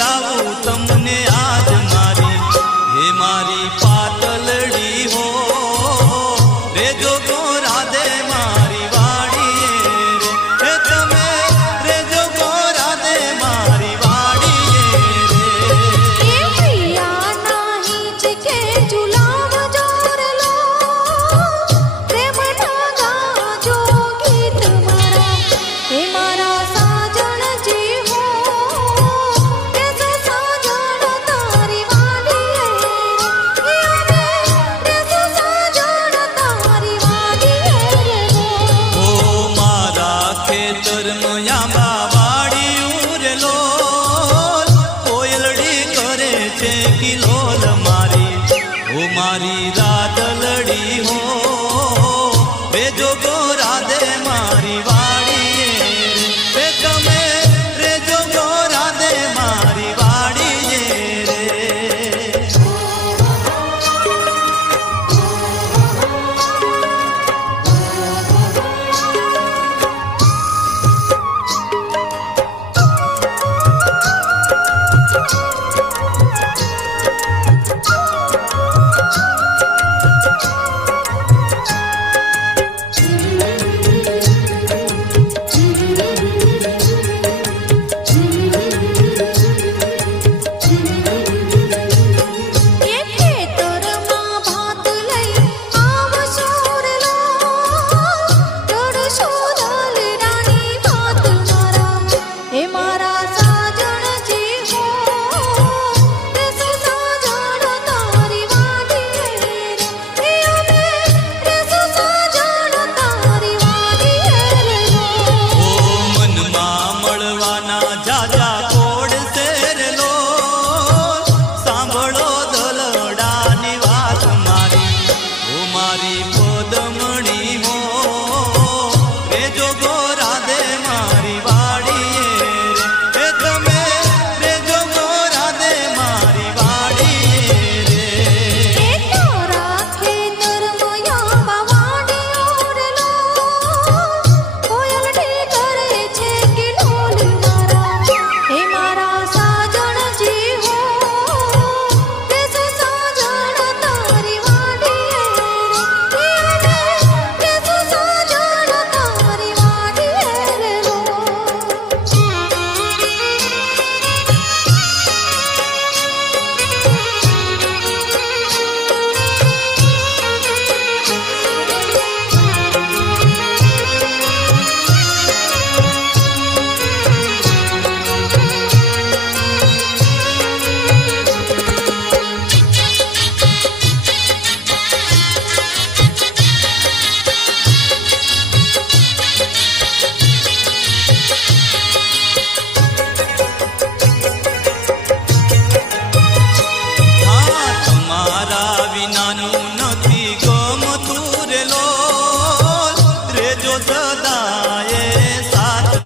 झुलावू तमने आज मारी हे मारी पातलड़ी हो रे जो गो राधे मारी वाड़ी रे तमे रे जो गो राधे मारी वाड़ी रे ए भैया नाही जिके झुलाव जोर लो प्रेम ढागा जो गीत मारा हे मारा साजन जी हो ऐसा साजन तारी वाली रे ऐसा साजन तारी वाली रे ओ मारा खेतर मयाबा वाड़ी रे लोल कोयलड़ी करे छे किलोल मारी ओ मारी रा